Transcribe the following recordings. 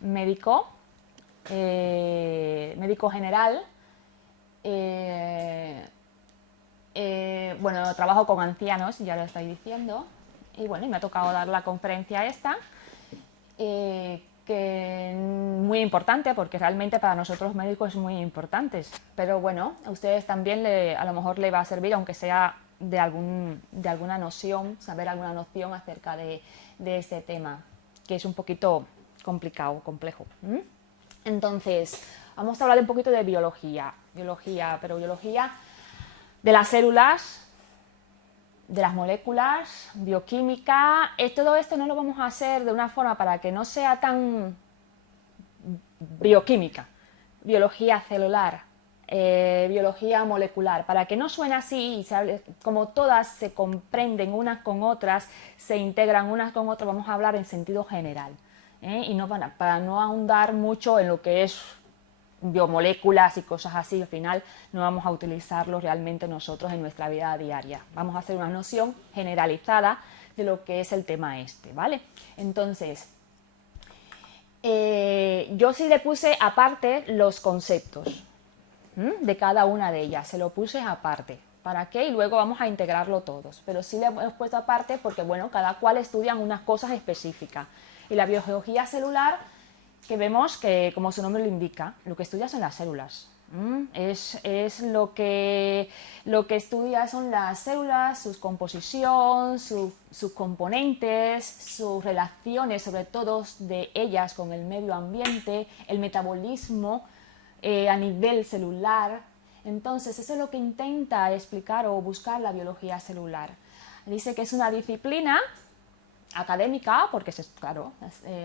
médico, médico general. Bueno, trabajo con ancianos, ya lo estoy diciendo, y bueno, me ha tocado dar la conferencia esta, que muy importante, porque realmente para nosotros médicos es muy importante, pero bueno, a ustedes también a lo mejor le va a servir, aunque sea de alguna noción, saber alguna noción acerca de este tema, que es un poquito complicado, complejo. Entonces, vamos a hablar un poquito de biología, pero biología de las células, de las moléculas, bioquímica. Todo esto no lo vamos a hacer de una forma para que no sea tan bioquímica, biología celular, biología molecular, para que no suene así, como todas se comprenden unas con otras, se integran unas con otras, vamos a hablar en sentido general, y para no ahondar mucho en lo que es biomoléculas y cosas así, al final no vamos a utilizarlo realmente nosotros en nuestra vida diaria. Vamos a hacer una noción generalizada de lo que es el tema este, ¿vale? Entonces, yo sí le puse aparte los conceptos de cada una de ellas, se lo puse aparte. ¿Para qué? Y luego vamos a integrarlo todos. Pero sí le hemos puesto aparte porque, bueno, cada cual estudian unas cosas específicas. Y la biología celular, que vemos que, como su nombre lo indica, lo que estudia son las células. Es lo que estudia son las células, su composición, sus componentes, sus relaciones, sobre todo de ellas con el medio ambiente, el metabolismo a nivel celular. Entonces, eso es lo que intenta explicar o buscar la biología celular. Dice que es una disciplina académica, porque claro,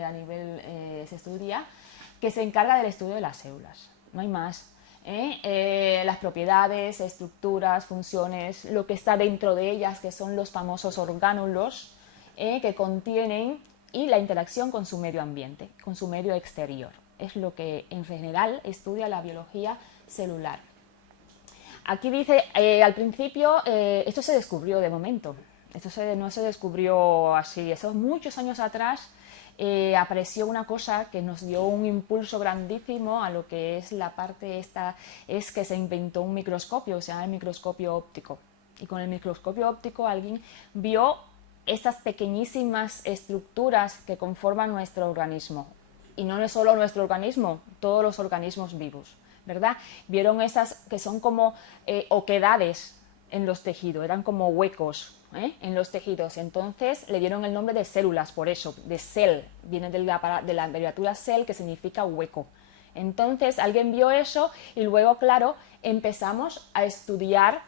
a nivel se estudia, que se encarga del estudio de las células, no hay más. Las propiedades, estructuras, funciones, lo que está dentro de ellas, que son los famosos orgánulos que contienen, y la interacción con su medio ambiente, con su medio exterior. Es lo que en general estudia la biología celular. Aquí dice, al principio, esto se descubrió de momento. Esto no se descubrió así, eso muchos años atrás apareció una cosa que nos dio un impulso grandísimo a lo que es la parte esta, es que se inventó un microscopio, se llama el microscopio óptico. Y con el microscopio óptico alguien vio estas pequeñísimas estructuras que conforman nuestro organismo. Y no es solo nuestro organismo, todos los organismos vivos, ¿verdad? Vieron esas que son como oquedades en los tejidos, eran como huecos en los tejidos. Entonces le dieron el nombre de células, por eso, de cell, viene de la abreviatura cell, que significa hueco. Entonces alguien vio eso y luego, claro, empezaron a estudiar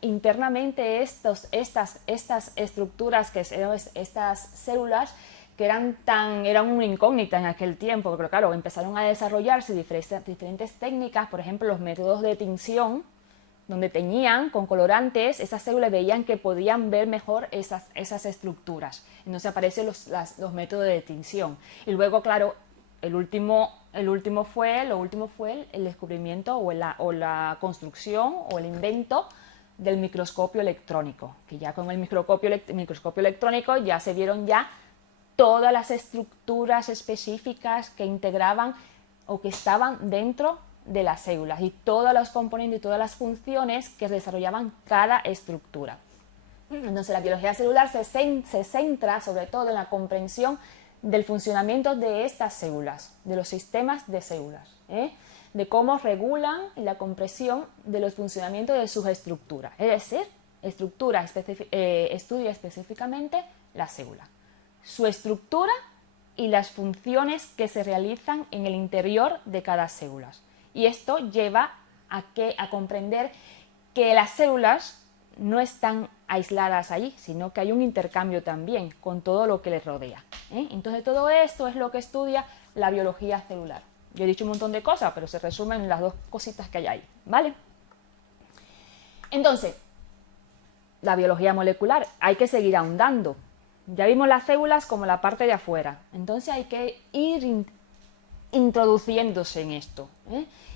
internamente estas estructuras, estas células, que eran una incógnita en aquel tiempo, pero claro, empezaron a desarrollarse diferentes técnicas, por ejemplo, los métodos de tinción, donde teñían con colorantes, esas células veían que podían ver mejor esas estructuras. Entonces aparecen los métodos de tinción. Y luego, claro, lo último fue el descubrimiento o la construcción o el invento del microscopio electrónico, que ya con el microscopio electrónico ya se vieron ya todas las estructuras específicas que integraban o que estaban dentro de las células y todos los componentes y todas las funciones que desarrollaban cada estructura. Entonces la biología celular se centra sobre todo en la comprensión del funcionamiento de estas células, de los sistemas de células, de cómo regulan la compresión de los funcionamientos de sus estructuras, es decir, estudia específicamente la célula, su estructura y las funciones que se realizan en el interior de cada célula. Y esto lleva a comprender que las células no están aisladas allí, sino que hay un intercambio también con todo lo que les rodea. Entonces todo esto es lo que estudia la biología celular. Yo he dicho un montón de cosas, pero se resumen en las dos cositas que hay ahí, ¿vale? Entonces, la biología molecular, hay que seguir ahondando. Ya vimos las células como la parte de afuera, entonces hay que ir introduciéndose en esto.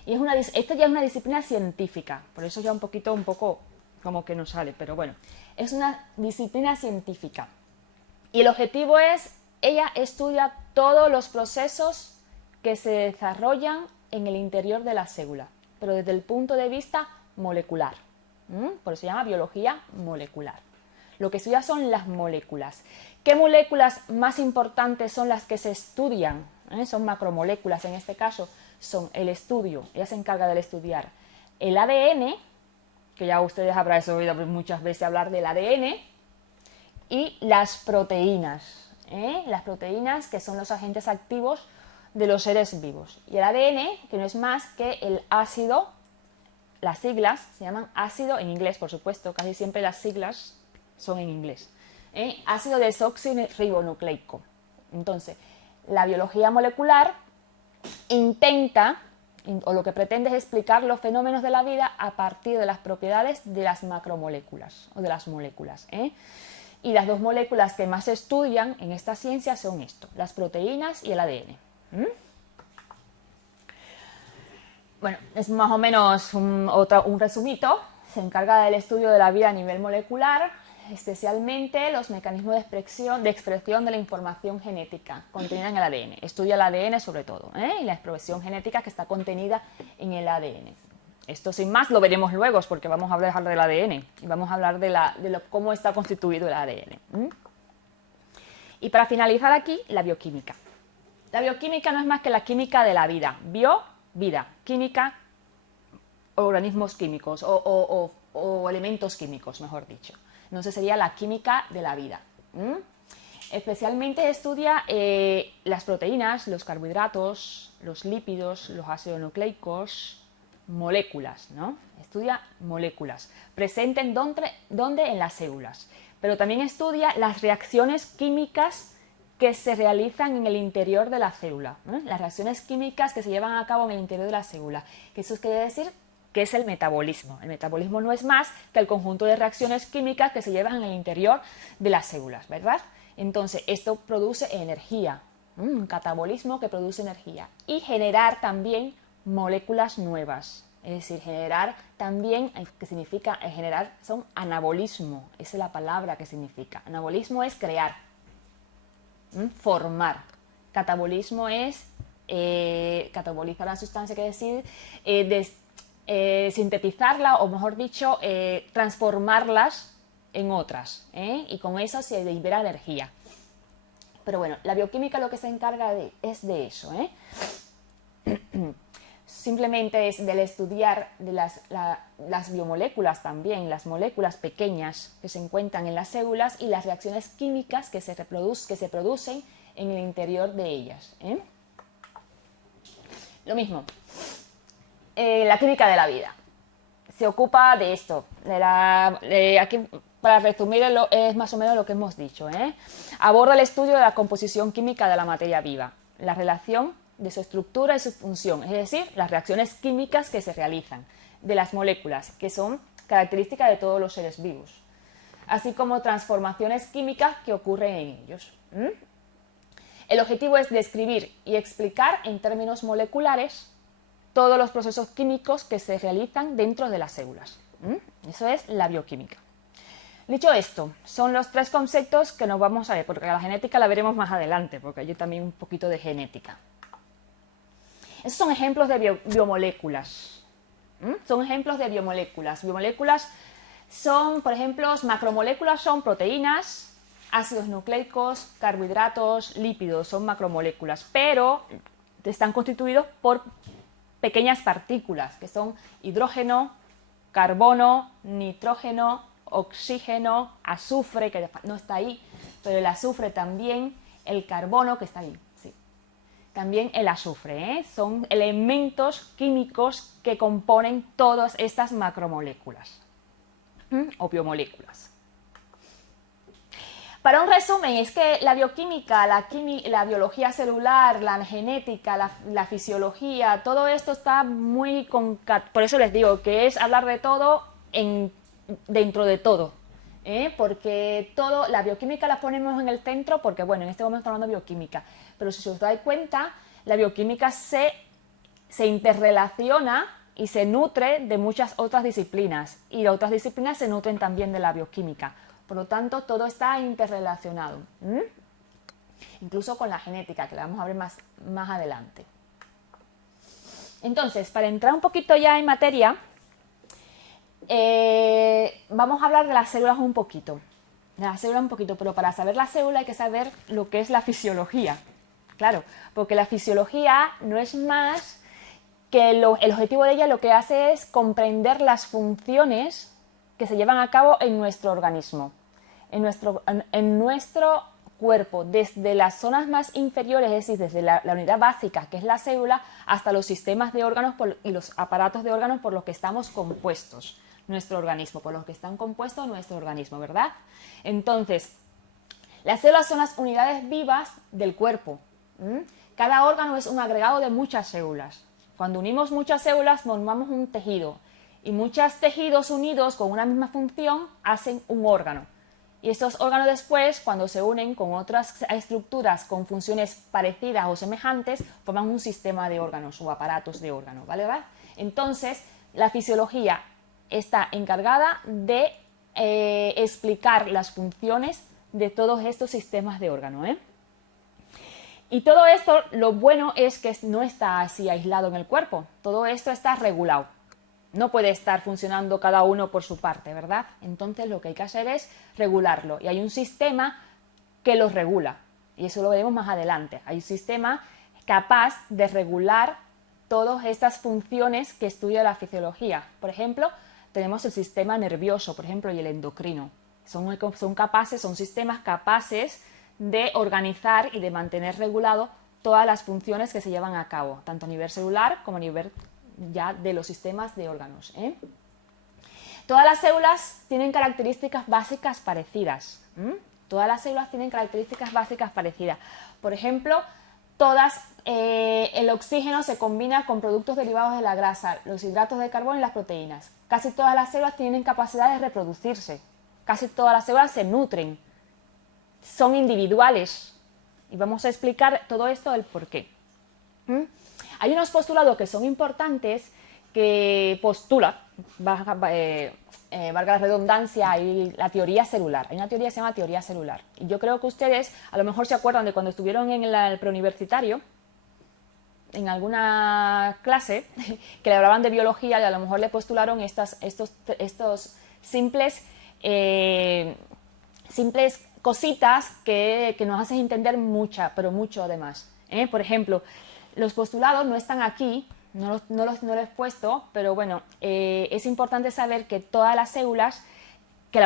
Y esto ya es una disciplina científica, por eso ya un poco como que no sale, pero bueno, es una disciplina científica. Y el objetivo es ella estudia todos los procesos que se desarrollan en el interior de la célula, pero desde el punto de vista molecular. Por eso se llama biología molecular. Lo que estudia son las moléculas. ¿Qué moléculas más importantes son las que se estudian? Son macromoléculas, en este caso son el estudio, ella se encarga de estudiar el ADN, que ya ustedes habrán oído muchas veces hablar del ADN, y las proteínas. Las proteínas, que son los agentes activos de los seres vivos. Y el ADN, que no es más que el ácido, las siglas se llaman ácido en inglés, por supuesto, casi siempre las siglas son en inglés. Ácido desoxirribonucleico. Entonces, la biología molecular intenta, o lo que pretende es explicar los fenómenos de la vida a partir de las propiedades de las macromoléculas o de las moléculas. Y las dos moléculas que más se estudian en esta ciencia son esto, las proteínas y el ADN. Bueno, es más o menos un resumito. Se encarga del estudio de la vida a nivel molecular, especialmente los mecanismos de expresión de la información genética contenida en el ADN. Estudia el ADN sobre todo, y la expresión genética que está contenida en el ADN. Esto sin más lo veremos luego, porque vamos a hablar del ADN y vamos a hablar de cómo está constituido el ADN. Y para finalizar aquí, la bioquímica. La bioquímica no es más que la química de la vida. Vida. Química, organismos químicos o elementos químicos, mejor dicho. Entonces sería la química de la vida. Especialmente estudia las proteínas, los carbohidratos, los lípidos, los ácidos nucleicos, moléculas, ¿no? Estudia moléculas. Presentes ¿dónde? En las células. Pero también estudia las reacciones químicas que se realizan en el interior de la célula. Las reacciones químicas que se llevan a cabo en el interior de la célula. Que eso quiere decir que es el metabolismo. El metabolismo no es más que el conjunto de reacciones químicas que se llevan en el interior de las células, ¿verdad? Entonces, esto produce energía, un catabolismo que produce energía. Y generar también moléculas nuevas. Es decir, generar también, que significa generar, son anabolismo. Esa es la palabra que significa. Anabolismo es crear, formar. Catabolismo es catabolizar la sustancia, que decir sintetizarla, o mejor dicho, transformarlas en otras, y con eso se libera energía. Pero bueno, la bioquímica lo que se encarga es de eso. Simplemente es del estudiar de las biomoléculas también, las moléculas pequeñas que se encuentran en las células y las reacciones químicas que se producen en el interior de ellas. Lo mismo, la química de la vida. Se ocupa de esto. Aquí, para resumirlo, es más o menos lo que hemos dicho. Aborda el estudio de la composición química de la materia viva, la relación de su estructura y su función, es decir, las reacciones químicas que se realizan, de las moléculas, que son características de todos los seres vivos, así como transformaciones químicas que ocurren en ellos. El objetivo es describir y explicar en términos moleculares todos los procesos químicos que se realizan dentro de las células. Eso es la bioquímica. Dicho esto, son los tres conceptos que nos vamos a ver, porque la genética la veremos más adelante, porque hay también un poquito de genética. Estos son ejemplos de biomoléculas. Son ejemplos de biomoléculas. Biomoléculas son, por ejemplo, macromoléculas son proteínas, ácidos nucleicos, carbohidratos, lípidos, son macromoléculas, pero están constituidos por pequeñas partículas, que son hidrógeno, carbono, nitrógeno, oxígeno, azufre, que no está ahí, pero el azufre también, el carbono, que está ahí. También el azufre, son elementos químicos que componen todas estas macromoléculas o biomoléculas. Para un resumen, es que la bioquímica, la biología celular, la genética, la fisiología, todo esto está muy por eso les digo que es hablar de todo dentro de todo. Porque la bioquímica la ponemos en el centro porque, bueno, en este momento estamos hablando de bioquímica, pero si os dais cuenta, la bioquímica se interrelaciona y se nutre de muchas otras disciplinas, y las otras disciplinas se nutren también de la bioquímica. Por lo tanto, todo está interrelacionado. incluso con la genética, que la vamos a ver más adelante. Entonces, para entrar un poquito ya en materia, vamos a hablar de las células un poquito. Pero para saber la célula hay que saber lo que es la fisiología. Claro, porque la fisiología no es más que el objetivo de ella lo que hace es comprender las funciones que se llevan a cabo en nuestro organismo, en nuestro cuerpo, desde las zonas más inferiores, es decir, desde la unidad básica, que es la célula, hasta los sistemas de órganos y los aparatos de órganos por los que estamos compuestos, nuestro organismo, por los que están compuestos nuestro organismo, ¿verdad? Entonces, las células son las unidades vivas del cuerpo. Cada órgano es un agregado de muchas células. Cuando unimos muchas células, formamos un tejido. Y muchos tejidos unidos con una misma función hacen un órgano. Y estos órganos después, cuando se unen con otras estructuras con funciones parecidas o semejantes, forman un sistema de órganos o aparatos de órganos, ¿vale? Entonces, la fisiología está encargada de explicar las funciones de todos estos sistemas de órganos, ¿eh? Y todo esto, lo bueno es que no está así aislado en el cuerpo. Todo esto está regulado. No puede estar funcionando cada uno por su parte, ¿verdad? Entonces lo que hay que hacer es regularlo. Y hay un sistema que los regula. Y eso lo veremos más adelante. Hay un sistema capaz de regular todas estas funciones que estudia la fisiología. Por ejemplo, tenemos el sistema nervioso, por ejemplo, y el endocrino. Son sistemas capaces de organizar y de mantener regulado todas las funciones que se llevan a cabo, tanto a nivel celular como a nivel ya de los sistemas de órganos, ¿eh? Todas las células tienen características básicas parecidas. Todas las células tienen características básicas parecidas. Por ejemplo, el oxígeno se combina con productos derivados de la grasa, los hidratos de carbono y las proteínas. Casi todas las células tienen capacidad de reproducirse. Casi todas las células se nutren. Son individuales. Y vamos a explicar todo esto, el por qué. Hay unos postulados que son importantes que postula, valga la redundancia, y la teoría celular. Hay una teoría que se llama teoría celular. Y yo creo que ustedes a lo mejor se acuerdan de cuando estuvieron en el preuniversitario, en alguna clase, que le hablaban de biología y a lo mejor le postularon estos simples cositas que nos hacen entender pero mucho además. Por ejemplo, los postulados no están aquí, no los he puesto, pero bueno, es importante saber que todas las células, que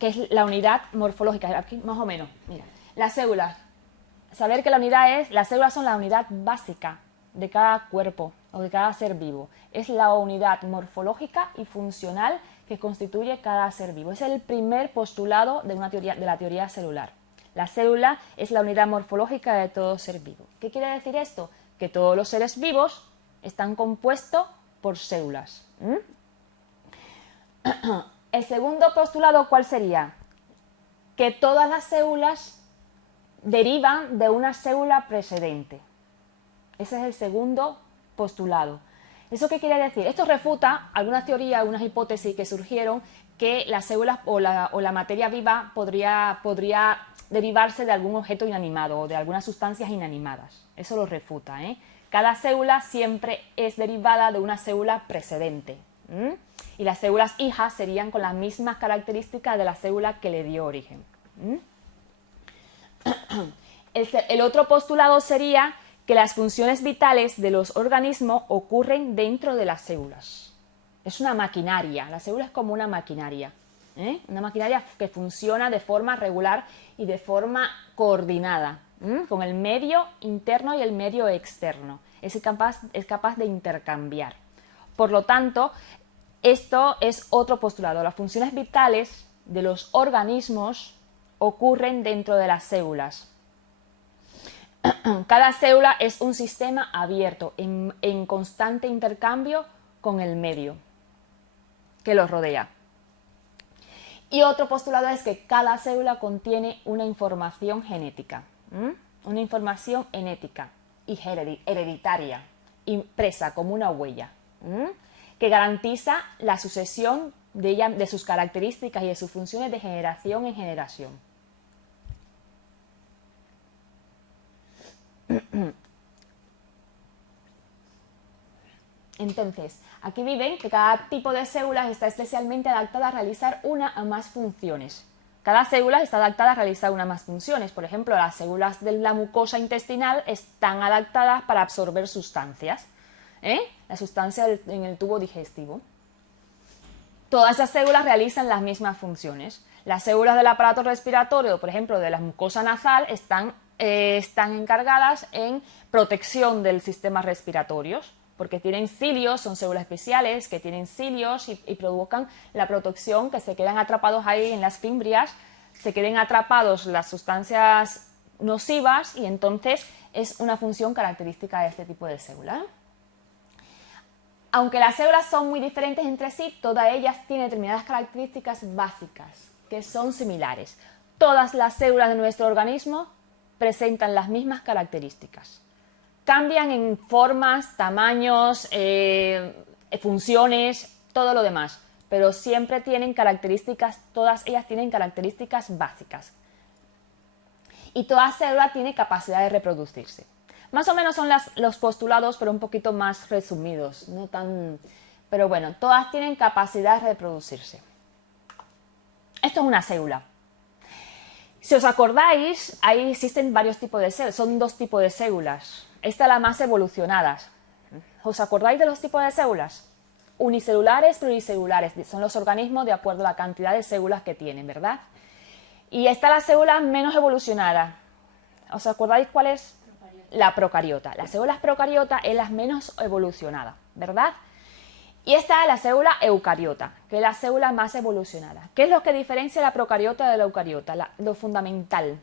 es la unidad morfológica, aquí más o menos, mira, las células, saber que las células son la unidad básica de cada cuerpo o de cada ser vivo, es la unidad morfológica y funcional que constituye cada ser vivo. Es el primer postulado de la teoría celular. La célula es la unidad morfológica de todo ser vivo. ¿Qué quiere decir esto? Que todos los seres vivos están compuestos por células. El segundo postulado, ¿cuál sería? Que todas las células derivan de una célula precedente. Ese es el segundo postulado. ¿Eso qué quiere decir? Esto refuta algunas teorías, algunas hipótesis que surgieron que las células o la materia viva podría derivarse de algún objeto inanimado o de algunas sustancias inanimadas. Eso lo refuta, ¿eh? Cada célula siempre es derivada de una célula precedente. Y las células hijas serían con las mismas características de la célula que le dio origen. El otro postulado sería que las funciones vitales de los organismos ocurren dentro de las células. Es una maquinaria, la célula es como una maquinaria, una maquinaria que funciona de forma regular y de forma coordinada, con el medio interno y el medio externo. Es capaz de intercambiar. Por lo tanto, esto es otro postulado. Las funciones vitales de los organismos ocurren dentro de las células. Cada célula es un sistema abierto, en constante intercambio con el medio que los rodea. Y otro postulado es que cada célula contiene una información genética, una información genética y hereditaria, impresa como una huella, que garantiza la sucesión de sus características y de sus funciones de generación en generación. Entonces, aquí viven que cada tipo de células está especialmente adaptada a realizar una o más funciones. Cada célula está adaptada a realizar una o más funciones. Por ejemplo, las células de la mucosa intestinal están adaptadas para absorber sustancias, la sustancia en el tubo digestivo. Todas esas células realizan las mismas funciones. Las células del aparato respiratorio, por ejemplo, de la mucosa nasal, están encargadas en protección del sistema respiratorio, porque tienen cilios, son células especiales que tienen cilios y provocan la protección, que se quedan atrapados ahí en las fimbrias, se queden atrapados las sustancias nocivas y entonces es una función característica de este tipo de célula. Aunque las células son muy diferentes entre sí, todas ellas tienen determinadas características básicas que son similares. Todas las células de nuestro organismo presentan las mismas características. Cambian en formas, tamaños, funciones, todo lo demás, pero siempre tienen características, todas ellas tienen características básicas. Y toda célula tiene capacidad de reproducirse. Más o menos son los postulados, pero un poquito más resumidos, no tan... Pero bueno, todas tienen capacidad de reproducirse. Esto es una célula. Si os acordáis, ahí existen varios tipos de células, son dos tipos de células. Esta es la más evolucionada. ¿Os acordáis de los tipos de células? Unicelulares, pluricelulares, son los organismos de acuerdo a la cantidad de células que tienen, ¿verdad? Y esta es la célula menos evolucionada. ¿Os acordáis cuál es? La procariota. La célula procariota es la menos evolucionada, ¿verdad? Y esta es la célula eucariota, que es la célula más evolucionada. ¿Qué es lo que diferencia la procariota de la eucariota? Lo fundamental.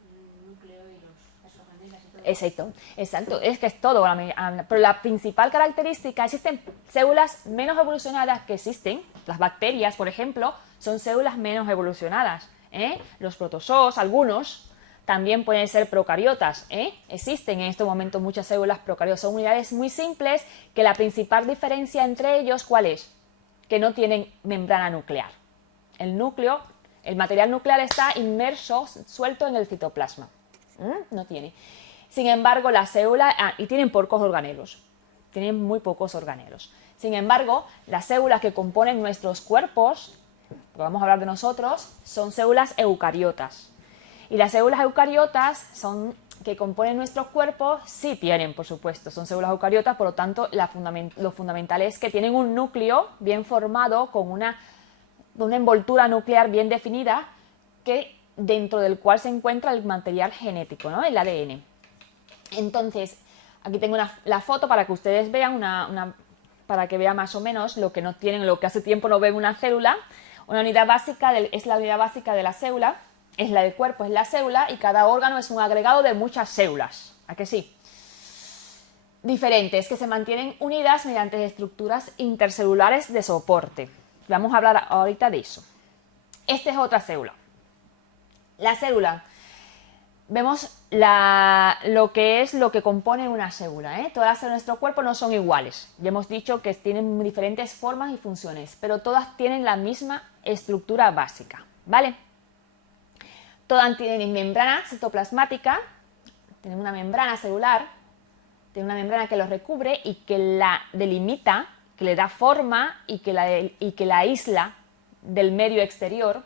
El núcleo y las organelas y todo. Exacto. Es que es todo. Pero la principal característica, existen células menos evolucionadas que existen. Las bacterias, por ejemplo, son células menos evolucionadas. Los protozoos, algunos, también pueden ser procariotas. Existen en este momento muchas células procariotas. Son unidades muy simples que la principal diferencia entre ellos, ¿cuál es? Que no tienen membrana nuclear. El núcleo, el material nuclear está inmerso, suelto en el citoplasma. No tiene. Sin embargo, las células... y tienen pocos organelos. Tienen muy pocos organelos. Sin embargo, las células que componen nuestros cuerpos, vamos a hablar de nosotros, son células eucariotas. Y las células eucariotas que componen nuestros cuerpos sí tienen, por supuesto, son células eucariotas, por lo tanto, lo fundamental es que tienen un núcleo bien formado con una envoltura nuclear bien definida, dentro del cual se encuentra el material genético, ¿no? El ADN. Entonces, aquí tengo la foto para que ustedes vean, para que vean más o menos lo que no tienen, lo que hace tiempo no ven una célula. Una unidad básica es la unidad básica de la célula. Es la del cuerpo, es la célula, y cada órgano es un agregado de muchas células. ¿A que sí? Diferentes, que se mantienen unidas mediante estructuras intercelulares de soporte. Vamos a hablar ahorita de eso. Esta es otra célula. La célula. Vemos lo que compone una célula. Todas las células de nuestro cuerpo no son iguales. Ya hemos dicho que tienen diferentes formas y funciones, pero todas tienen la misma estructura básica. ¿Vale? Todas tienen membrana citoplasmática, tienen una membrana celular, tienen una membrana que los recubre y que la delimita, que le da forma y que la aísla del medio exterior.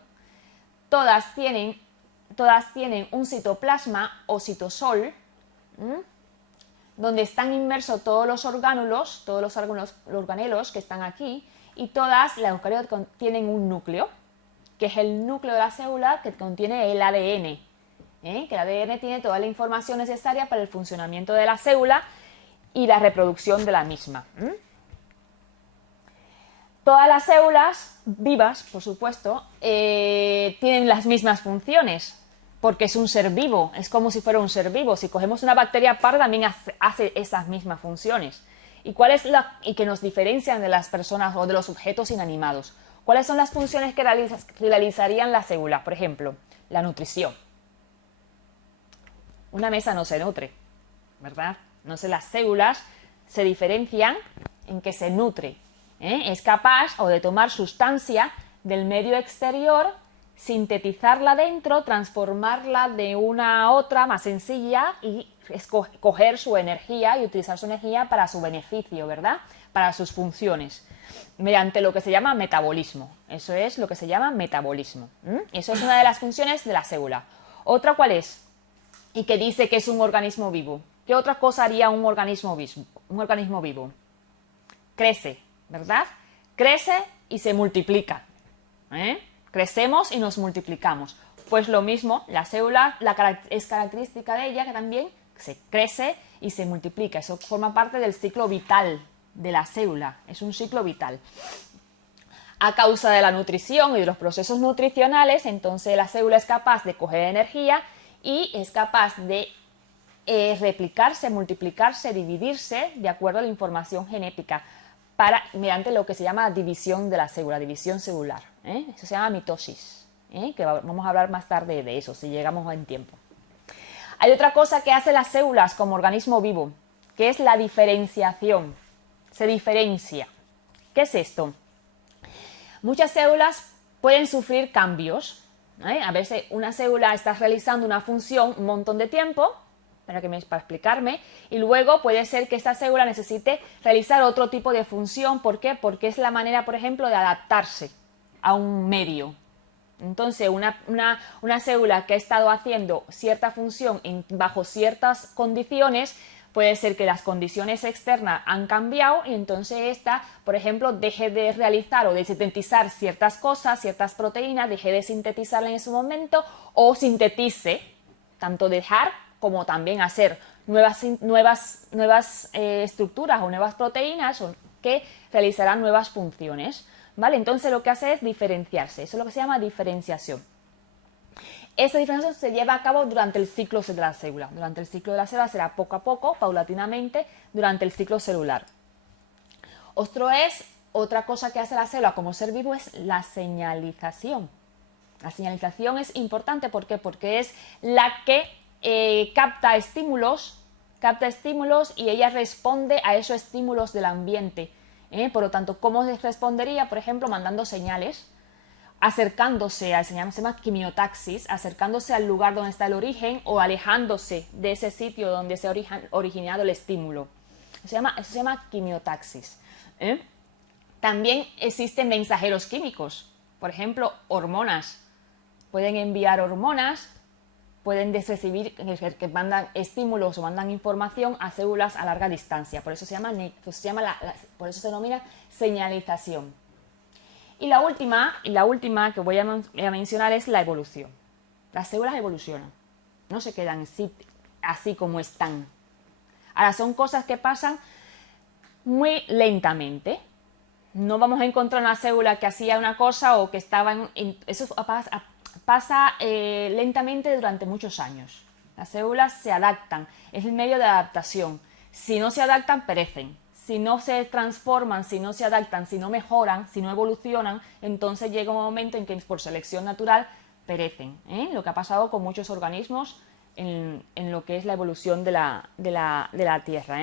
Todas tienen un citoplasma o citosol, donde están inmersos todos los organelos que están aquí, y todas las eucariotas tienen un núcleo, que es el núcleo de la célula que contiene el ADN, que el ADN tiene toda la información necesaria para el funcionamiento de la célula y la reproducción de la misma. Todas las células vivas, por supuesto, tienen las mismas funciones, porque es un ser vivo, es como si fuera un ser vivo. Si cogemos una bacteria parda, también hace esas mismas funciones. ¿Y que nos diferencian de las personas o de los objetos inanimados? ¿Cuáles son las funciones que realizarían las células? Por ejemplo, la nutrición. Una mesa no se nutre, ¿verdad? No sé, las células se diferencian en que se nutre. Es capaz o de tomar sustancia del medio exterior sintetizarla dentro, transformarla de una a otra más sencilla y coger su energía y utilizar su energía para su beneficio, ¿verdad? Para sus funciones, mediante lo que se llama metabolismo. Eso es lo que se llama metabolismo. Eso es una de las funciones de la célula. ¿Otra cuál es? Y que dice que es un organismo vivo. ¿Qué otra cosa haría un organismo vivo? Un organismo vivo crece, ¿verdad? Crece y se multiplica. Crecemos y nos multiplicamos. Pues lo mismo, la célula es característica de ella que también se crece y se multiplica. Eso forma parte del ciclo vital de la célula. Es un ciclo vital. A causa de la nutrición y de los procesos nutricionales, entonces la célula es capaz de coger energía y es capaz de replicarse, multiplicarse, dividirse de acuerdo a la información genética mediante lo que se llama división de la célula, división celular. Eso se llama mitosis, que vamos a hablar más tarde de eso, si llegamos en tiempo. Hay otra cosa que hacen las células como organismo vivo, que es la diferenciación. Se diferencia. ¿Qué es esto? Muchas células pueden sufrir cambios. A veces una célula está realizando una función un montón de tiempo, para explicarme, y luego puede ser que esta célula necesite realizar otro tipo de función. ¿Por qué? Porque es la manera, por ejemplo, de adaptarse a un medio. Entonces, una célula que ha estado haciendo cierta función bajo ciertas condiciones, puede ser que las condiciones externas han cambiado y entonces esta, por ejemplo, deje de realizar o de sintetizar ciertas cosas, ciertas proteínas, deje de sintetizarla en ese momento o sintetice, tanto dejar como también hacer nuevas estructuras o nuevas proteínas que realizarán nuevas funciones, ¿vale? Entonces lo que hace es diferenciarse, eso es lo que se llama diferenciación. Esa diferenciación se lleva a cabo durante el ciclo de la célula. Durante el ciclo de la célula será poco a poco, paulatinamente, durante el ciclo celular. Otra cosa que hace la célula como ser vivo es la señalización. La señalización es importante, ¿por qué? Porque es la que capta estímulos y ella responde a esos estímulos del ambiente. Por lo tanto, ¿cómo respondería? Por ejemplo, mandando señales, acercándose se llama quimiotaxis, acercándose al lugar donde está el origen o alejándose de ese sitio donde se ha originado el estímulo. Eso se llama quimiotaxis. También existen mensajeros químicos, por ejemplo, hormonas. Pueden enviar hormonas, pueden recibir, que mandan estímulos o mandan información a células a larga distancia. Por eso por eso se denomina señalización. Y la última que voy a mencionar es la evolución. Las células evolucionan, no se quedan así como están. Ahora, son cosas que pasan muy lentamente. No vamos a encontrar una célula que hacía una cosa o que estaba eso pasa lentamente durante muchos años. Las células se adaptan, es el medio de adaptación. Si no se adaptan, perecen. Si no se transforman, si no se adaptan, si no mejoran, si no evolucionan, entonces llega un momento en que por selección natural perecen. Lo que ha pasado con muchos organismos en lo que es la evolución de la Tierra.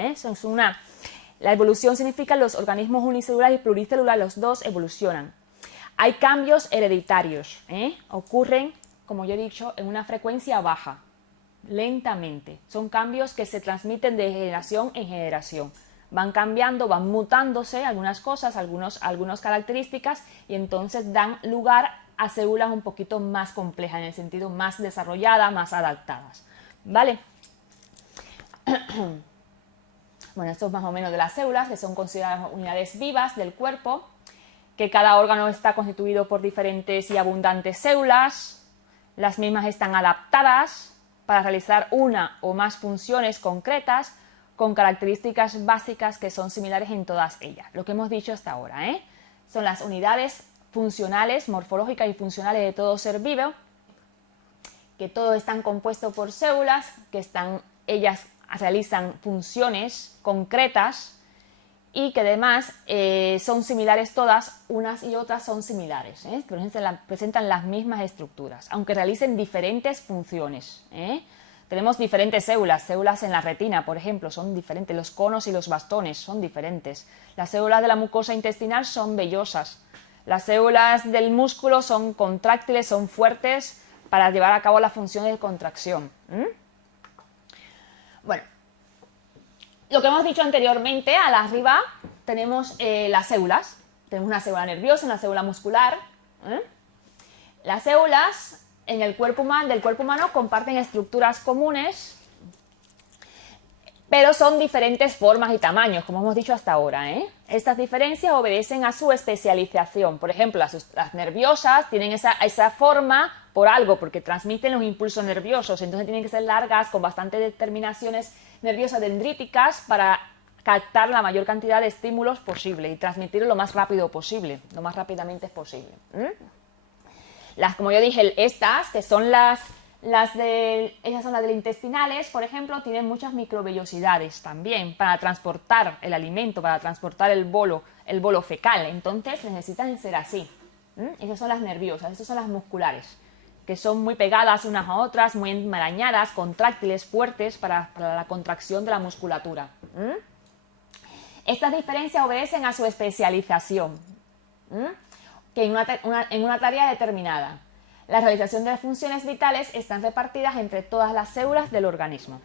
La evolución significa los organismos unicelulares y pluricelulares, los dos evolucionan. Hay cambios hereditarios, ocurren, como yo he dicho, en una frecuencia baja, lentamente. Son cambios que se transmiten de generación en generación. Van cambiando, van mutándose algunas cosas, algunas características, y entonces dan lugar a células un poquito más complejas, en el sentido más desarrolladas, más adaptadas. ¿Vale? Bueno, esto es más o menos de las células, que son consideradas unidades vivas del cuerpo, que cada órgano está constituido por diferentes y abundantes células. Las mismas están adaptadas para realizar una o más funciones concretas, con características básicas que son similares en todas ellas. Lo que hemos dicho hasta ahora, son las unidades funcionales, morfológicas y funcionales de todo ser vivo, que todos están compuestos por células, ellas realizan funciones concretas y que además son similares todas, unas y otras son similares, presentan las mismas estructuras, aunque realicen diferentes funciones. Tenemos diferentes células en la retina, por ejemplo, son diferentes, los conos y los bastones son diferentes. Las células de la mucosa intestinal son vellosas, Las células del músculo son contráctiles, son fuertes para llevar a cabo las funciones de contracción. Bueno, lo que hemos dicho anteriormente, a la arriba tenemos las células. Tenemos una célula nerviosa, una célula muscular. Las células en el del cuerpo humano comparten estructuras comunes, pero son diferentes formas y tamaños, como hemos dicho hasta ahora. Estas diferencias obedecen a su especialización. Por ejemplo, las nerviosas tienen esa forma por algo, porque transmiten los impulsos nerviosos, entonces tienen que ser largas, con bastantes terminaciones nerviosas dendríticas para captar la mayor cantidad de estímulos posible y transmitirlo lo más rápido posible, lo más rápidamente posible. Como yo dije, estas, que son esas son las del intestinales, por ejemplo, tienen muchas microvellosidades también para transportar el alimento, para transportar el bolo fecal. Entonces necesitan ser así. Esas son las nerviosas, estas son las musculares, que son muy pegadas unas a otras, muy enmarañadas, contráctiles, fuertes para la contracción de la musculatura. Estas diferencias obedecen a su especialización, que en una tarea determinada. La realización de las funciones vitales están repartidas entre todas las células del organismo.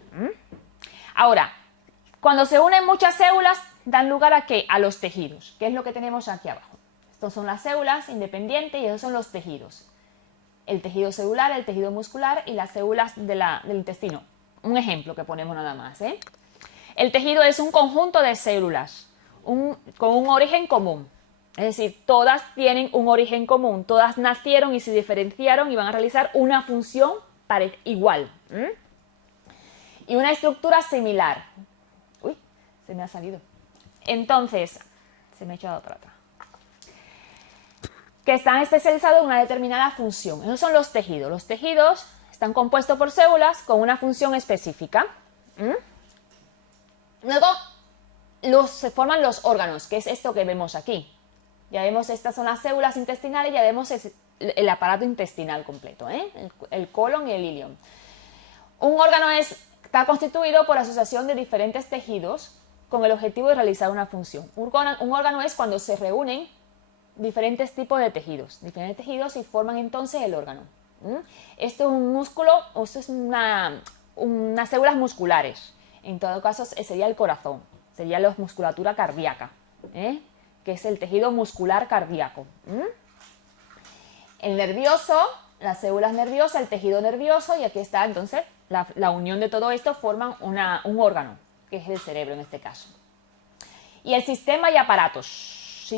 Ahora, cuando se unen muchas células, dan lugar ¿a qué? A los tejidos, que es lo que tenemos aquí abajo. Estas son las células independientes y esos son los tejidos. El tejido celular, el tejido muscular y las células del intestino. Un ejemplo que ponemos nada más. El tejido es un conjunto de células con un origen común. Es decir, todas tienen un origen común, todas nacieron y se diferenciaron y van a realizar una función igual. Y una estructura similar. Uy, se me ha salido. Entonces, se me ha echado para atrás. Que están especializados en una determinada función. Esos son los tejidos. Los tejidos están compuestos por células con una función específica. Luego se forman los órganos, que es esto que vemos aquí. Ya vemos, estas son las células intestinales, ya vemos el aparato intestinal completo, el colon y el ilion. Un órgano está constituido por asociación de diferentes tejidos con el objetivo de realizar una función. Un órgano es cuando se reúnen diferentes tipos de tejidos y forman entonces el órgano. Esto es un músculo, o esto es unas células musculares. En todo caso sería el corazón, sería la musculatura cardíaca, que es el tejido muscular cardíaco. El nervioso, las células nerviosas, el tejido nervioso, y aquí está entonces la unión de todo esto forman un órgano, que es el cerebro en este caso. Y el sistema y aparatos.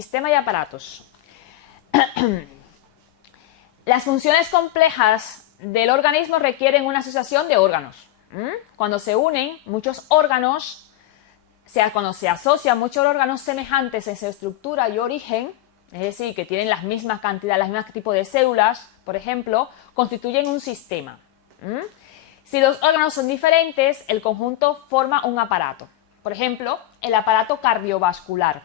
Las funciones complejas del organismo requieren una asociación de órganos. Cuando se unen muchos órganos, cuando se asocian muchos órganos semejantes en su estructura y origen, es decir, que tienen las mismas cantidades, los mismos tipos de células, por ejemplo, constituyen un sistema. Si los órganos son diferentes, el conjunto forma un aparato. Por ejemplo, el aparato cardiovascular.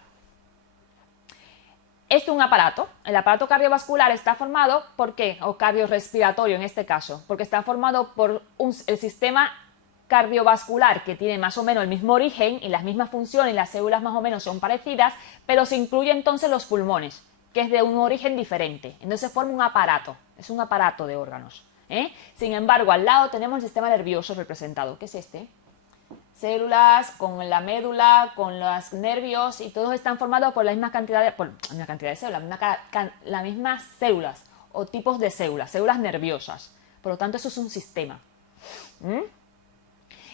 Es un aparato. El aparato cardiovascular está formado ¿por qué? O cardiorrespiratorio en este caso, porque está formado por el sistema cardiovascular, que tiene más o menos el mismo origen y las mismas funciones, y las células más o menos son parecidas, pero se incluye entonces los pulmones, que es de un origen diferente. Entonces forma un aparato, es un aparato de órganos. Sin embargo, al lado tenemos el sistema nervioso representado, que es este. Células con la médula, con los nervios, y todos están formados por la misma cantidad de células, las mismas células o tipos de células nerviosas. Por lo tanto, eso es un sistema.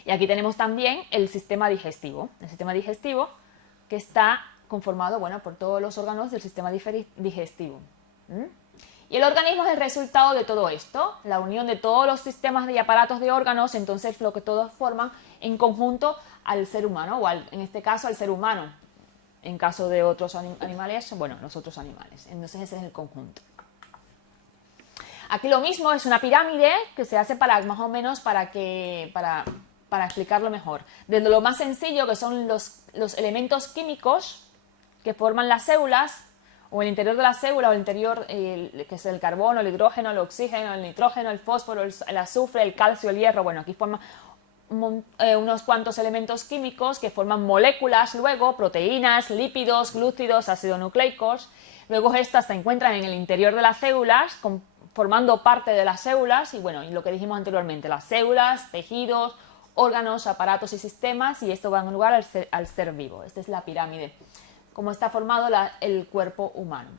Y aquí tenemos también el sistema digestivo. El sistema digestivo que está conformado, por todos los órganos del sistema digestivo. Y el organismo es el resultado de todo esto, la unión de todos los sistemas y aparatos de órganos, entonces lo que todos forman en conjunto al ser humano, o en este caso al ser humano. En caso de otros animales, los otros animales. Entonces ese es el conjunto. Aquí lo mismo, es una pirámide que se hace para más o menos para explicarlo mejor. Desde lo más sencillo, que son los elementos químicos que forman las células, o el interior de la célula, o el interior, que es el carbono, el hidrógeno, el oxígeno, el nitrógeno, el fósforo, el azufre, el calcio, el hierro. Aquí forma unos cuantos elementos químicos que forman moléculas luego, proteínas, lípidos, glúcidos, ácidos nucleicos. Luego estas se encuentran en el interior de las células, formando parte de las células y bueno, y lo que dijimos anteriormente, las células, tejidos, órganos, aparatos y sistemas, y esto va a dar lugar al ser vivo. Esta es la pirámide, cómo está formado el cuerpo humano.